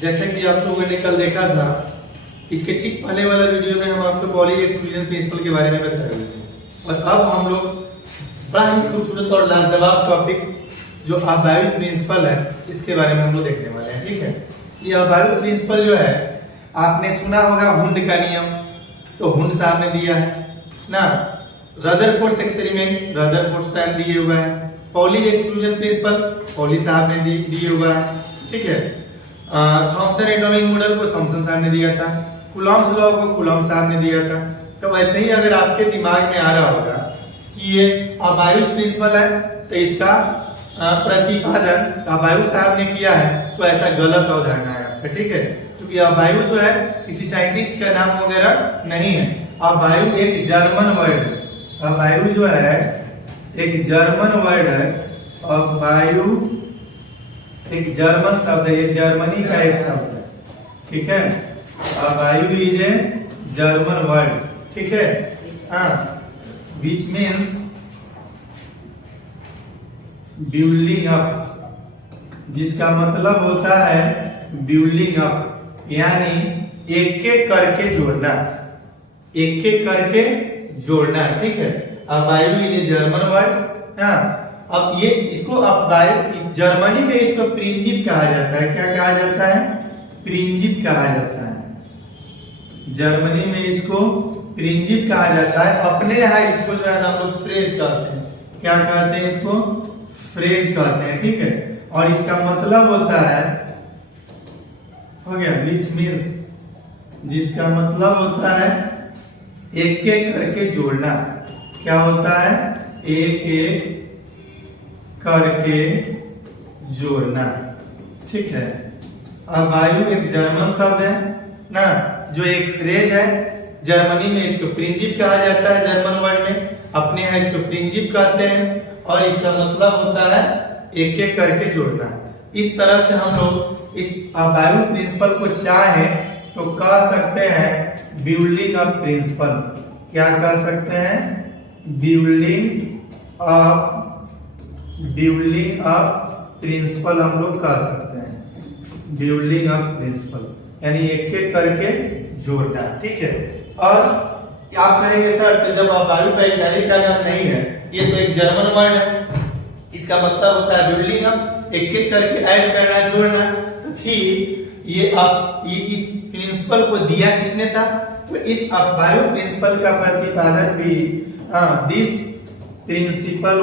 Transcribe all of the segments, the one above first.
जैसे कि आप लोगों ने कल देखा था, इसके ठीक पहले वाला वीडियो में हम आपको पॉली एक्सक्लूजन प्रिंसिपल के बारे में बता रहे थे। और अब हम लोग बड़ा ही खूबसूरत और लाजवाब टॉपिक जो अबाइव प्रिंसिपल है इसके बारे में हम लोग देखने वाले हैं। ठीक है, ये अबाइव प्रिंसिपल जो है आपने सुना होगा हुंड का नियम, तो हुंड साहब ने दिया है ना। रदरफोर्ड एक्सपेरिमेंट रदरफोर्ड साहब दिए हुआ है। पॉली एक्सक्लूजन प्रिंसिपल पॉली साहब ने दिए हुआ है। ठीक है, थॉमसन एटॉमिक मॉडल को थॉमसन साहब ने दिया था। कूलॉम्स लॉ को कूलॉम्स साहब ने दिया था। तो वैसे ही अगर आपके दिमाग में आ रहा होगा कि ये अबाइव प्रिंसिपल है तो इसका प्रतिपादन अबाइव साहब ने किया है, तो ऐसा गलत अवधारणा है आपका। ठीक है, क्योंकि अबाइव जो है किसी साइंटिस्ट का नाम वगैरह नहीं है। अबाइव एक जर्मन वर्ड है। अबाइव जो है एक जर्मन वर्ड है। अबाइव एक जर्मन शब्द है, ये जर्मनी का एक शब्द है। ठीक है, अबाइव इज ए जर्मन वर्ड। ठीक है, हाँ, which means building up, जिसका मतलब होता है building up, यानी एक एक करके जोड़ना, एक एक करके जोड़ना। ठीक है, अबाइव इज ए जर्मन वर्ड। हाँ, अब ये इसको अबाइव इस जर्मनी में इसको प्रिंजिप कहा जाता है। क्या कहा जाता है? प्रिंजिप कहा जाता है। जर्मनी में इसको प्रिंजिप कहा जाता है। अपने यहाँ इसको जो है ना हम लोग फ्रेज कहते हैं। क्या कहते हैं? इसको फ्रेज कहते हैं। ठीक है, और इसका मतलब होता है, हो गया, which means, जिसका मतलब होता है एक एक करके जोड़ना। क्या होता है? एक एक करके जोड़ना। ठीक है, अबाइव एक जर्मन शब्द है ना, जो एक फ्रेज है। जर्मनी में इसको प्रिंजिप कहा जाता है, जर्मन वर्ड में। अपने यहाँ इसको प्रिंजिप कहते हैं, और इसका मतलब होता है एक एक करके जोड़ना। इस तरह से हम लोग इस अबाइव प्रिंसिपल को चाहे तो कह सकते हैं बिल्डिंग अप प्रिंसिपल। क्या कह सकते हैं? बिल्डिंग अप प्रिंसिपल हम लोग कह सकते हैं। बिल्डिंग अप प्रिंसिपल यानी एक एक करके जोड़ना। ठीक है, और आप कहेंगे सर तो जब अबाइव वैज्ञानिक का नाम नहीं है, ये तो एक जर्मन वर्ड है, इसका मतलब होता है बिल्डिंग अप, एक एक करके ऐड करना, जोड़ना। तो फिर ये इस प्रिंसिपल को दिया किसने था? तो इस अबाइव प्रिंसिपल का प्रतिपादन भी this principle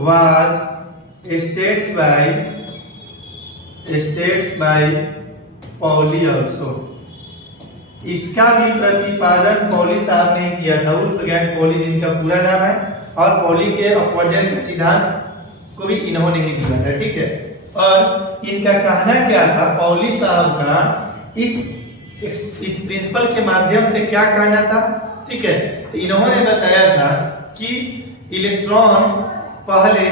was states by poly also। इसका भी प्रतिपादन पॉली साहब ने किया था। उल्फ पॉली जिनका पूरा नाम है, और पॉली के अपवर्जन सिद्धांत को भी इन्होंने ही दिया था। ठीक है, और इनका कहना क्या था? पॉली साहब का इस प्रिंसिपल के माध्यम से क्या कहना था? ठीक है, तो इन्होंने बताया था कि इलेक्ट्रॉन पहले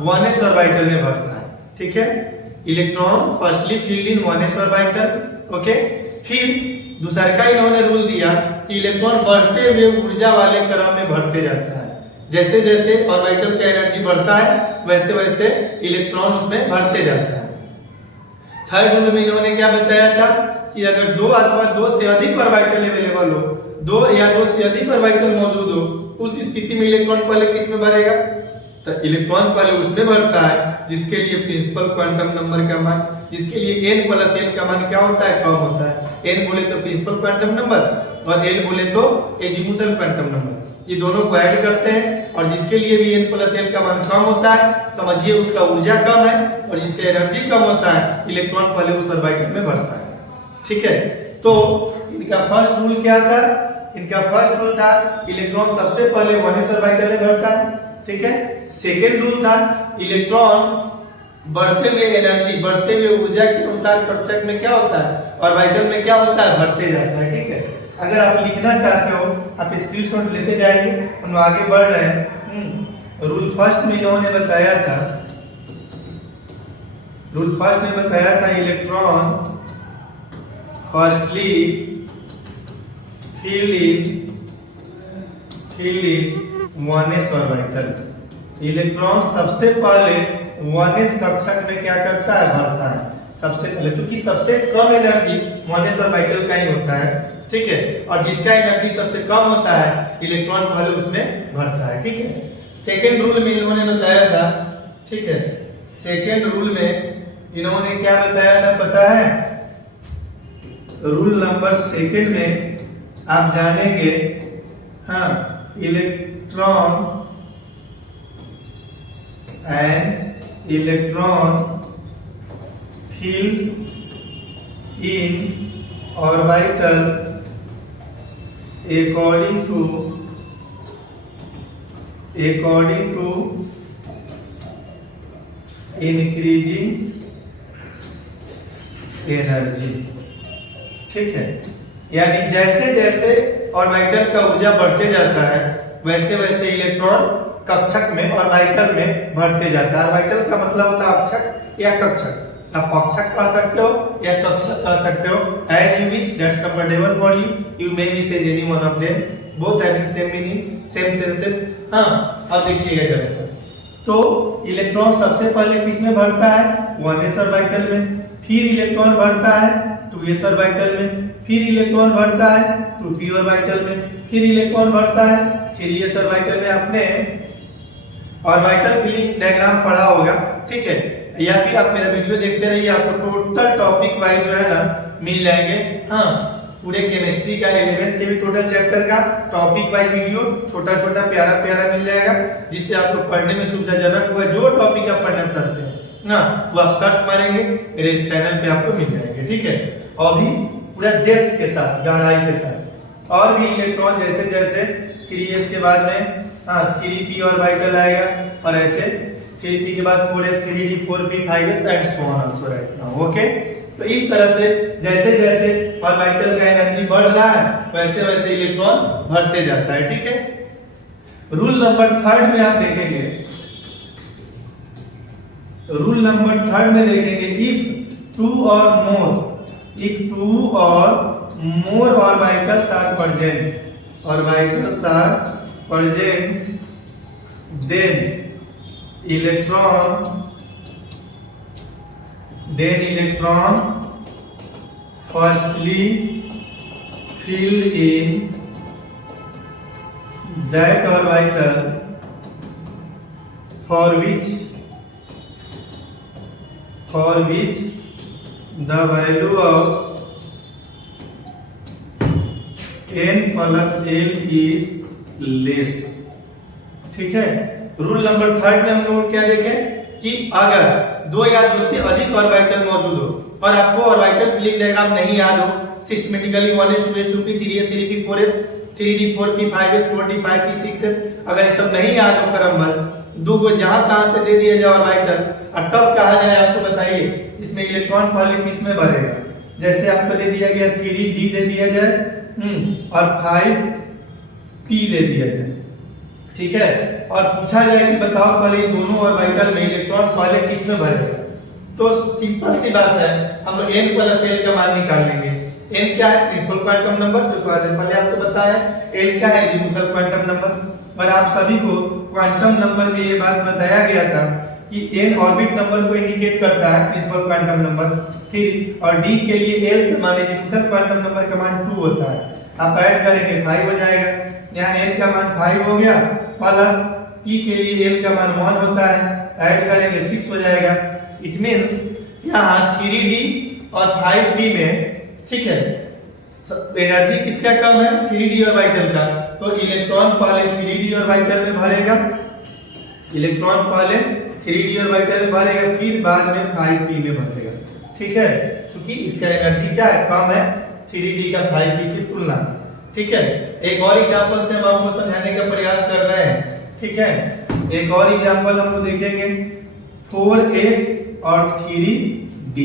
वन एस ऑर्बिटल में बढ़ता है। ठीक है, electron firstly field in one S orbital. Okay, फिर दूसरा का इन्होंने रूल दिया कि इलेक्ट्रॉन बढ़ते हुए ऊर्जा वाले क्रम में बढ़ते जाता है। जैसे जैसे ऑर्बिटल का एनर्जी बढ़ता है वैसे वैसे इलेक्ट्रॉन उसमें बढ़ते जाता है। थर्ड रूल में इन्होंने क्या बताया था कि अगर दो अथवा दो से अधिक ऑर्बिटल अवेलेबल हो, दो या दो से अधिक ऑर्बिटल मौजूद हो, उस स्थिति में इलेक्ट्रॉन पहले किस में बढ़ेगा? तो इलेक्ट्रॉन पहले उसमें बढ़ता है जिसके लिए प्रिंसिपल क्वांटम नंबर का मान, जिसके लिए n प्लस n का मान क्या होता है? कम होता है। n बोले तो प्रिंसिपल क्वांटम नंबर, और n बोले तो एजीमुथल क्वांटम नंबर। ये दोनों को ऐड करते हैं, और जिसके लिए भी n प्लस n का मान कम होता है, समझिए उसका ऊर्जा कम है, और जिसका एनर्जी कम होता है, इलेक्ट्रॉन पहले उस ऑर्बिटल में बढ़ता है। ठीक है, तो इनका फर्स्ट रूल क्या था? इनका फर्स्ट रूल था इलेक्ट्रॉन सबसे पहले वन एस ऑर्बिटल में बढ़ता है। ठीक है, सेकेंड रूल था इलेक्ट्रॉन बढ़ते हुए एनर्जी, बढ़ते हुए ऊर्जा के अनुसार कक्षक में क्या होता है? ऑर्बिटल में क्या होता है? बढ़ते जाता है। ठीक है, अगर आप लिखना चाहते हो आप स्क्रीनशॉट लेते जाएंगे, हम आगे बढ़ रहे हैं। रूल फर्स्ट में इन्होंने बताया था electron firstly filled filled in 1s orbital. Electron सबसे पहले 1s कक्षक में क्या करता है, भरता है सबसे पहले, क्योंकि सबसे कम एनर्जी 1s ऑर्बिटल का ही होता है, ठीक है। और जिसका एनर्जी सबसे कम होता है इलेक्ट्रॉन पहले उसमें भरता है, ठीक है। सेकेंड रूल में इन्होंने बताया था, ठीक है, सेकेंड रूल में इन्होंने क्या बताया था पता है, रूल नंबर सेकेंड में आप जानेंगे, हाँ, electron and electron filled in orbital according to increasing energy, ठीक है। यानी जैसे जैसे ऑर्बिटल का ऊर्जा बढ़ते जाता है वैसे वैसे इलेक्ट्रॉन कक्षक में ऑर्बिटल में बढ़ते जाता है। ऑर्बिटल का मतलब होता है अक्षक या कक्षक, आप अक्षक कह सकते हो या कक्षक कह सकते हो, as you wish, that's comfortable for you, you may be say any one of them, both having same meaning, same senses। हाँ, अब देखिएगा जरा सर, तो इलेक्ट्रॉन सबसे पहले किस में बढ़ता है, 1s ऑर्बिटल में, फिर इलेक्ट्रॉन बढ़ता है 2s ऑर्बिटल में, फिर इलेक्ट्रॉन बढ़ता है 2p ऑर्बिटल में, फिर इलेक्ट्रॉन बढ़ता है 3s ऑर्बिटल में। आपने ऑर्बिटल फिलिंग डायग्राम पढ़ा होगा, ठीक है, या फिर आप मेरा वीडियो देखते रहिए, आपको टोटल टॉपिक वाइज जो है ना मिल जाएंगे। हाँ, पूरे केमिस्ट्री का 11th के भी टोटल चैप्टर का टॉपिक वाइज वीडियो छोटा छोटा प्यारा प्यारा मिल जाएगा, जिससे आपको पढ़ने में सुविधाजनक होगा। जो टॉपिक आप पढ़ना चाहते हैं ना वो आप सर्च मारेंगे, मेरे इस चैनल पे आपको मिल जाएंगे, ठीक है। और भी पूरा डेप्थ के साथ, गहराई के साथ। और भी इलेक्ट्रॉन जैसे जैसे 3s के बाद में 3p ऑर्बिटल आएगा, और ऐसे 3p के बाद 4s 3d 4p 5s and so on also right now, okay. तो इस तरह से जैसे जैसे ऑर्बिटल का एनर्जी बढ़ रहा है वैसे वैसे इलेक्ट्रॉन बढ़ते जाता है, ठीक है। रूल नंबर 3 में आप देखेंगे, रूल नंबर 3 में देखेंगे, if 2 or more orbitals are present, then electron firstly filled in that orbital for which the value of n plus l is less, ठीक है। रूल नंबर 3 में हम लोग क्या देखें कि अगर 2 या 2 से अधिक ऑर्बिटल मौजूद हो और आपको ऑर्बिटल फिलिंग डायग्राम नहीं याद हो, systematically 1s 2s 2p 3s 3p 4s 3d 4p 5s 4d 5p 6s, अगर ये सब नहीं याद हो क्रमबद्ध, 2 को जहां तहां से दे दिया जाए ऑर्बिटल और तब कहा जाए आपको बताइए इसमें इलेक्ट्रॉन पहले किस में भरेगा। जैसे आपको दे दिया गया 3d दे दिया जाए और 5p दे दिया जाए, ठीक है, और पूछा जाए कि बताओ पहले दोनों ऑर्बिटल में इलेक्ट्रॉन पहले किस में भरेगा, तो सिंपल सी बात है, हम लोग n प्लस l का मान निकाल लेंगे। n क्या है, प्रिंसिपल क्वांटम नंबर, जो पहले आपको बताया। l क्या है, एजीमुथल क्वांटम नंबर। और आप सभी को क्वांटम नंबर में ये बात बताया गया था कि n ऑर्बिट नंबर को इंडिकेट करता है, प्रिंसिपल क्वांटम नंबर, ठीक। और d के लिए l का मान, एजीमुथल क्वांटम नंबर का मान 2 होता है। आप ऐड करेंगे 5 हो जाएगा, यहाँ n का मान 5 हो गया, प्लस p के लिए l का मान 1 होता है, ऐड करेंगे 6 हो जाएगा। इट मींस यहाँ 3d और 5p में, ठीक है, एनर्जी किसका कम है, 3d ऑर्बिटल का, तो इलेक्ट्रॉन पहले 3d ऑर्बिटल में भरेगा, इलेक्ट्रॉन पहले 3d ऑर्बिटल में भरेगा, फिर बाद में 5p में भरेगा, ठीक है, क्योंकि इसका एनर्जी क्या है, कम है 3d का 5p की तुलना, ठीक है। एक और एग्जांपल से हम आपको समझाने का प्रयास कर रहे हैं, ठीक है। एक और एग्जांपल हम लोग देखेंगे 4s और 3d,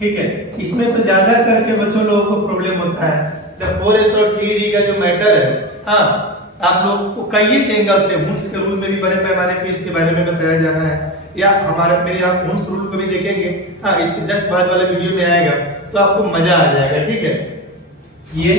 ठीक है। इसमें तो ज्यादा करके बच्चों लोगों को प्रॉब्लम होता है जब 4s और 3d का जो मैटर है, हाँ, आप लोग को कई एंगल से हुंस के रूल में भी बड़े पैमाने पे इसके बारे में बताया जाना है, या हमारे मेरे आप हुंस रूल को भी देखेंगे, हाँ, इसके जस्ट बाद वाले वीडियो में आएगा तो आपको मजा आ जाएगा, ठीक है। ये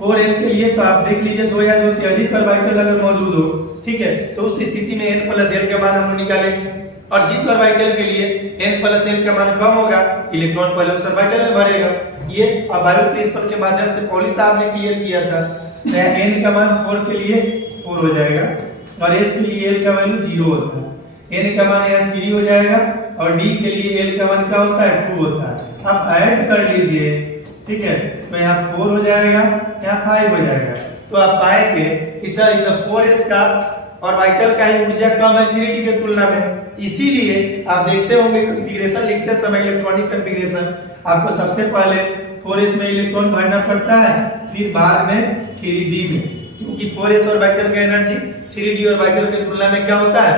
4s के लिए तो आप देख लीजिए 2 या 2 से अधिक ऑर्बिटल अगर मौजूद हो, ठीक है, तो उस स्थिति में n प्लस l का मान हम लोग निकालेंगे। और जिस ऑर्बिटल के लिए n प्लस l का मान कम होगा, इलेक्ट्रॉन पहले उस ऑर्बिटल में भरेगा। ये अबायो प्रिंसिपल के माध्यम से पॉली साहब ने क्लियर किया था। n का मान 4 के लिए 4 हो जाएगा और s के लिए l का वैल्यू 0 होता है। n का मान यहाँ 3 हो जाएगा और d के लिए l का मान क्या होता है 2 होता है। आप ऐड कर लीजिए, ठीक है, तो यहाँ 4 हो जाएगा, यहाँ 5 हो जाएगा। तो आप पाएंगे कि सर 4s का ऑर्बिटल का ही ऊर्जा कम है 3d के तुलना में। इसीलिए आप देखते होंगे कॉन्फ़िगरेशन लिखते समय इलेक्ट्रॉनिक कॉन्फ़िगरेशन आपको सबसे पहले 4s में इलेक्ट्रॉन भरना पड़ता है, फिर बाद में 3d में, क्योंकि 4s ऑर्बिटल का एनर्जी 3d ऑर्बिटल के तुलना में क्या होता है,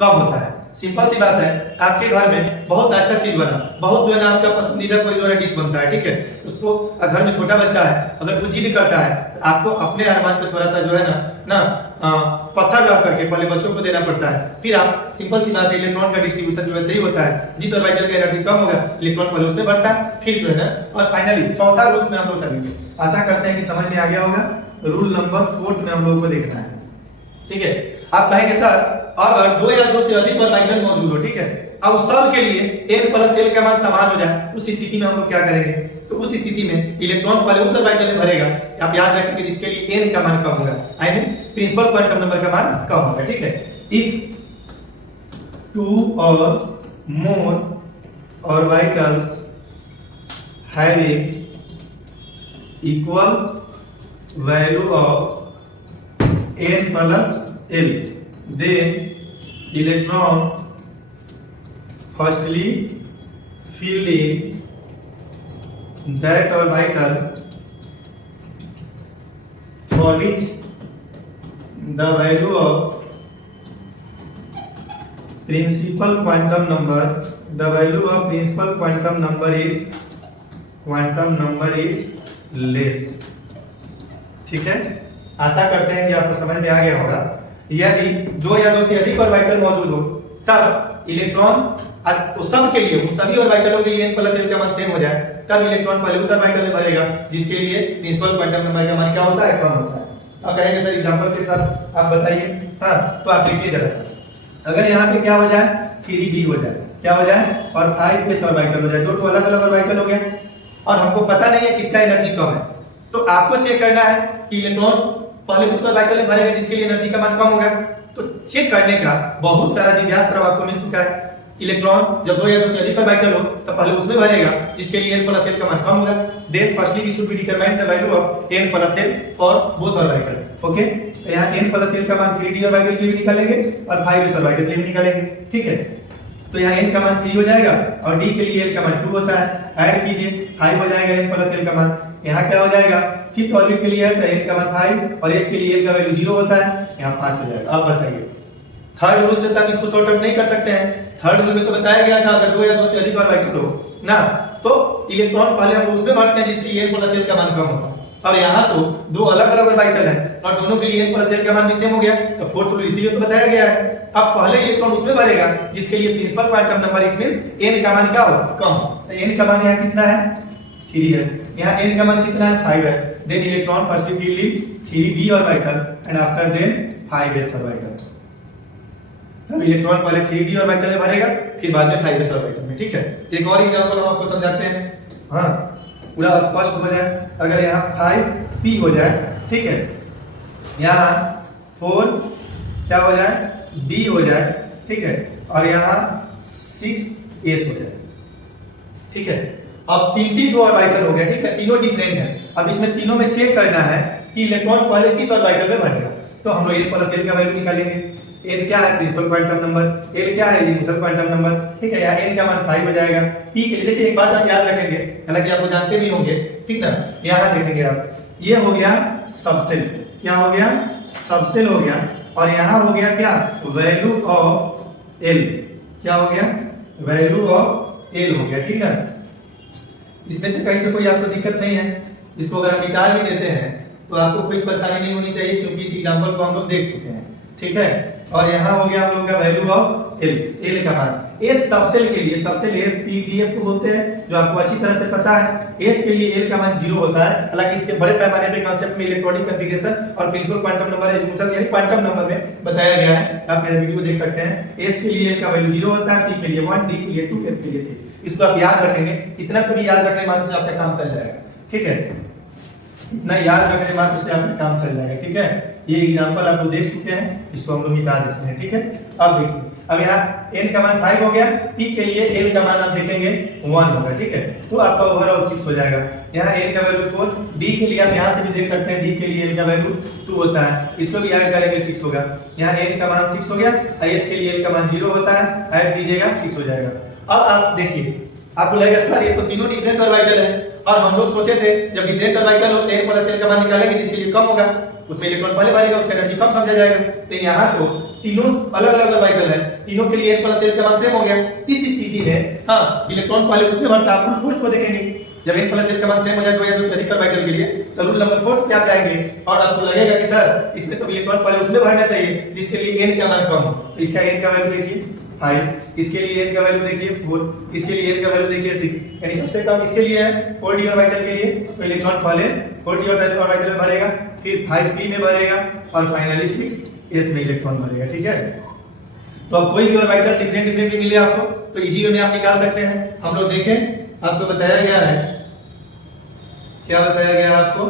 कम होता है। सिंपल सी बात है, आपके घर में बहुत अच्छा चीज बना, बहुत जो है ना आपका पसंदीदा कोई जो है डिश बनता है, ठीक है, उसको घर में छोटा बच्चा है अगर कुछ जिद करता है, आपको अपने अरमान पे थोड़ा सा जो है ना पत्थर रख करके पहले बच्चों को देना पड़ता है। फिर आप सिंपल सी बात है, इलेक्ट्रॉन का डिस्ट्रीब्यूशन जो वैसे ही होता है, जिस ऑर्बिटल का एनर्जी कम होगा इलेक्ट्रॉन पहले उसमें बढ़ता है, फिर जो है ना, और फाइनली चौथा रूल्स में हम लोग चलेंगे। आशा करते हैं कि समझ में आ गया होगा। रूल नंबर 4 में हम लोगों को देखना है, ठीक है। आप कहेंगे सर अगर 2 या 2 से अधिक ऑर्बिटल मौजूद हो, ठीक है, अब सब के लिए n प्लस l का मान समान हो जाए, उस स्थिति में हम लोग क्या करेंगे, तो उस स्थिति में इलेक्ट्रॉन पहले उस ऑर्बिटल में भरेगा। आप याद रखेंगे जिसके लिए n का मान कम होगा, I mean principal quantum number का मान कम होगा, ठीक है। इफ 2 और more orbitals having equal value of n plus l, then electron firstly fill in that orbital for which the value of principal quantum number is less, ठीक है। आशा करते हैं कि आपको समझ में आ गया होगा। यदि 2 या 2 से अधिक ऑर्बिटल मौजूद हो, तब इलेक्ट्रॉन सब के लिए, उन सभी ऑर्बिटलों के लिए n प्लस l का मान सेम हो जाए, तब इलेक्ट्रॉन पहले उस ऑर्बिटल में भरेगा जिसके लिए प्रिंसिपल क्वांटम नंबर का मान क्या होता है, कम होता है। अब कहेंगे सर एग्जांपल के साथ आप बताइए। हां, तो आप देखिए जरा सा, अगर यहाँ पे क्या हो जाए 3d हो जाए, क्या हो जाए, और 5s ऑर्बिटल हो जाए, दो अलग अलग ऑर्बिटल हो गया और हमको पता नहीं है किसका एनर्जी कम है, तो आपको चेक करना है कि इलेक्ट्रॉन पहले उस ऑर्बिटल में भरेगा जिसके लिए एनर्जी का मान कम होगा। तो चेक करने का बहुत सारा दिव्यास्त्र आपको मिल चुका है। इलेक्ट्रॉन जब 2 या 2 से अधिक ऑर्बिटल हो तो पहले उसमें भरेगा जिसके लिए n प्लस l का मान कम होगा। Then firstly we should be determine the value of n plus l for both orbital. Okay, तो यहां n प्लस l का मान 3d ऑर्बिटल के लिए निकालेंगे और 5s ऑर्बिटल के लिए निकालेंगे, ठीक है। तो यहाँ n का मान 3 हो जाएगा और d के लिए l का मान 2 होता है। ऐड कीजिए, 5 हो जाएगा n प्लस l का मान। यहाँ क्या हो जाएगा, फिफ्थ ऑर्बिट के लिए है तो s का मान 5 और s के लिए l का वैल्यू 0 होता है, यहाँ 5 हो जाएगा। अब बताइए थर्ड रूल से तब इसको सॉर्ट आउट नहीं कर सकते हैं। थर्ड रूल में तो बताया गया था अगर 2 या 2 से अधिक ऑर्बिटल हो ना, तो इलेक्ट्रॉन पहले हम उसमें भरते हैं जिसके लिए n प्लस l का मान कम होता है। और यहाँ तो 2 अलग अलग ऑर्बिटल है और दोनों के लिए n प्लस l का मान भी सेम हो गया, तो फोर्थ रूल इसीलिए तो बताया गया है। अब पहले इलेक्ट्रॉन उसमें भरेगा जिसके लिए principal quantum number, it means n का मान क्या हो, कम। तो n का मान यहाँ कितना है, 3 है, यहाँ n का मान कितना है, 5 है। Then electron first will leave 3d orbital and after then 5s orbital. तब इलेक्ट्रॉन पहले 3d ऑर्बिटल में भरेगा फिर बाद में 5s ऑर्बिटल में, ठीक है। एक और एग्जांपल हम आपको समझाते हैं, हां, पूरा स्पष्ट हो जाए। अगर यहाँ 5p हो जाए, ठीक है, यहाँ 4 क्या हो जाए, d हो जाए, ठीक है, और यहाँ 6s हो जाए, ठीक है। अब तीन दो ऑर्बिटल हो गया, ठीक है, तीनों डिफरेंट है। अब इसमें तीनों में चेक करना है कि इलेक्ट्रॉन पहले किस ऑर्बिटल में भरेगा, तो हम लोग n प्लस l का वैल्यू निकालेंगे। n क्या है, प्रिंसिपल क्वांटम नंबर, l क्या है, यूनिवर्सल क्वांटम नंबर, ठीक है। यहाँ n का मान 5 हो जाएगा। p के लिए देखिए एक बात आप याद रखेंगे, हालांकि आपको जानते भी होंगे, ठीक ना, यहाँ देखेंगे आप, ये हो गया सबसेल, क्या हो गया, सबसेल हो गया, और यहाँ हो गया क्या, वैल्यू ऑफ l, क्या हो गया, वैल्यू ऑफ l हो गया, ठीक है। इसमें तो कहीं से कोई आपको दिक्कत नहीं है, इसको अगर हम निकाल भी देते हैं तो आपको कोई परेशानी नहीं होनी चाहिए क्योंकि इस एग्जांपल को हम लोग देख चुके हैं, ठीक है। और यहाँ हो गया हम लोग का वैल्यू ऑफ l, l का मान। s सबसेल के लिए, subshell s p d f को बोलते हैं, जो आपको अच्छी तरह से पता है। S के लिए L का मान 0 होता है। हालांकि इसके बड़े पैमाने पे कॉन्सेप्ट में इलेक्ट्रॉनिक कॉन्फ़िगरेशन और प्रिंसिपल क्वांटम नंबर एजीमुथल यानी क्वांटम नंबर में बताया गया है। आप मेरा वीडियो देख सकते हैं। S के लिए L का वैल्यू 0 होता है, T के लिए 1, D के लिए 2, F के लिए 3। इसको आप याद रखेंगे। इतना सभी याद रखने मात्र से आपका काम चल जाएगा, ठीक है। इतना याद रखने मात्र से आपका काम चल जाएगा, ठीक है। ये एग्जांपल आप लोग देख चुके हैं, इसको हम लोग मिटा देते हैं, ठीक है। अब देखिए, अब यहाँ n का मान 5 हो गया, t के लिए l का मान आप देखेंगे 1 होगा, ठीक है। तो आपका ओवरऑल 6 हो जाएगा। यहाँ n का वैल्यू 4, d के लिए आप यहाँ से भी देख सकते हैं, d के लिए l का वैल्यू 2 होता है, इसको भी ऐड करेंगे 6 होगा। यहाँ n का मान 6 हो गया, s के लिए l का मान 0 होता है, ऐड कीजिएगा 6 हो जाएगा। अब आप देखिए, आपको लगेगा सर ये तो तीनों डिफरेंट ऑर्बिटल है, और हम लोग सोचे थे जब डिफरेंट ऑर्बिटल हो n प्लस l का मान निकालेंगे जिसके लिए कम होगा, उसमें इलेक्ट्रॉन पहले बढ़ेगा, उसका एनर्जी कम समझा जाएगा। तो यहाँ तो तीनों अलग-अलग ऑर्बिटल है, तीनों के लिए n प्लस l का मान सेम हो गया। इस स्थिति में हाँ, इलेक्ट्रॉन पहले उसमें बढ़ता है, आप फोर्स को देखेंगे। जब n प्लस l का मान सेम हो जाए तो या तो अधिक ऑर्बिटल के लिए तो रूल नंबर 4 क्या जाएंगे, और आपको लगेगा कि सर इसमें तो इलेक्ट्रॉन पहले उसमें भरना चाहिए जिसके लिए n का मान कम हो। तो इसका n का वैल्यू देखिए 5, इसके लिए n का वैल्यू देखिए 4, इसके लिए n का वैल्यू देखिए 6, यानी सबसे कम इसके लिए है 4d ऑर्बिटल के लिए। तो इलेक्ट्रॉन पहले 4d ऑर्बिटल में भरेगा, फिर 5p में भरेगा, और फाइनली 6s में इलेक्ट्रॉन भरेगा, ठीक है। तो अब कोई भी ऑर्बिटल डिफरेंट भी मिले आपको तो इजी वे में आप निकाल सकते हैं। हम लोग देखें, आपको बताया गया है, क्या बताया गया है आपको।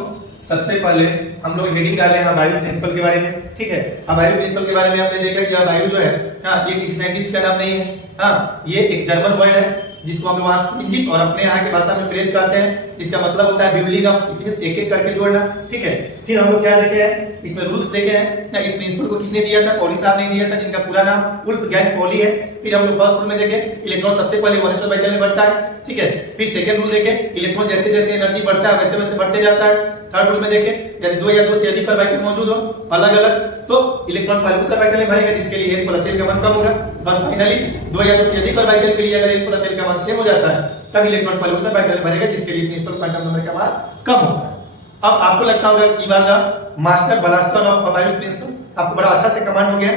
सबसे पहले हम लोग हेडिंग डाले हैं वायु प्रिंसिपल के बारे में, ठीक है। वायु प्रिंसिपल के बारे में आपने देखा कि वायु जो है हाँ, ये किसी साइंटिस्ट का नाम नहीं है, हाँ, ये एक जर्मन वर्ड है जिसको हम वहां प्रिंसिप और अपने यहाँ की भाषा में फ्रेज कहते हैं, जिसका मतलब होता है बिल्डिंग अप, एक-एक करके जोड़ना, ठीक है। फिर हम लोग क्या देखे हैं, इसमें रूल्स देखे हैं ना। इस प्रिंसिपल को किसने दिया था, पॉली साहब ने दिया था, जिनका पूरा नाम वुल्फगैंग पॉली है। फिर हम लोग फर्स्ट रूल में देखे, इलेक्ट्रॉन सबसे पहले 1s ऑर्बिटल में बढ़ता है, ठीक है। फिर सेकंड रूल देखे, इलेक्ट्रॉन जैसे जैसे एनर्जी बढ़ता है वैसे वैसे बढ़ते जाता है। थर्ड रूल में देखे, यदि 2 या 2 से अधिक ऑर्बिटल मौजूद हो अलग अलग तो इलेक्ट्रॉन पहले उस ऑर्बिटल में भरेगा जिसके लिए n प्लस l का मान कम होगा, और फाइनली 2 या 2 से अधिक ऑर्बिटल के लिए अगर n प्लस l का मान सेम हो जाता है तब इलेक्ट्रॉन पहले उस ऑर्बिटल में भरेगा जिसके लिए प्रिंसिपल क्वांटम नंबर का मान कम होता है। अब आपको लगता होगा कि बार द मास्टर ब्लास्टर ऑफ वायु प्रिंसिपल, आपको बड़ा अच्छा से कमांड हो गया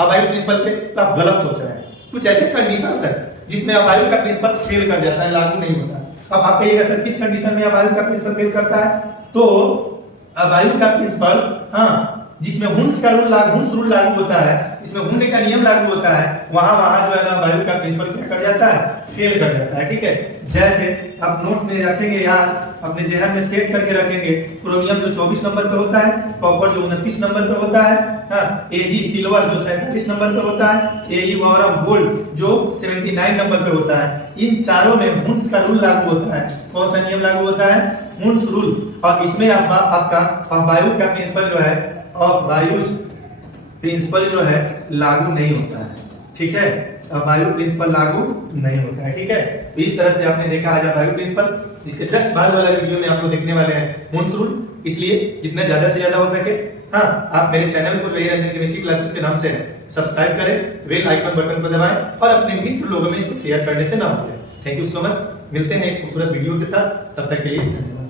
वायु प्रिंसिपल पे, तो आप गलत सोच रहे हैं। कुछ ऐसे कंडीशंस है जिसमें वायु का प्रिंसिपल फेल कर जाता है, लागू नहीं होता। अब आप कहिएगा सर किस कंडीशन में वायु का प्रिंसिपल फेल करता है, तो वायु का प्रिंसिपल हाँ, जिसमें हुंस रूल लागू होता है, इसमें हुंड का नियम लागू होता है, वहां जो है ना वायु का प्रिंसिपल क्या कर जाता है, फेल कर जाता है, ठीक है। जैसे आप नोट्स में रखेंगे यार, अपने जेहन में सेट करके रखेंगे, क्रोमियम जो 24 नंबर पे होता है, कॉपर जो 29 नंबर पे होता है, हाँ, Ag सिल्वर जो 47 नंबर पे होता है, Au और गोल्ड जो 79 नंबर पे होता है। इन चारों में हुंस का रूल लागू होता है। कौन सा नियम लागू होता है, हुंस रूल। और इसमें आपका वायु का प्रिंसिपल जो है, और वायु प्रिंसिपल जो है लागू नहीं होता है, ठीक है। वायु प्रिंसिपल लागू नहीं होता है, ठीक है। तो इस तरह से आपने देखा आज वायु प्रिंसिपल। इसके जस्ट बाद वाला वीडियो में आप लोग देखने वाले हैं हुंस रूल, इसलिए जितना ज्यादा से ज्यादा हो सके हाँ, आप मेरे चैनल को रंजन केमिस्ट्री क्लासेस के नाम से सब्सक्राइब करें, बेल आइकन बटन को दबाएं और अपने मित्र लोगों में इसको शेयर करने से ना भूलें। Thank you so much. मिलते हैं एक खूबसूरत वीडियो के साथ, तब तक के लिए धन्यवाद।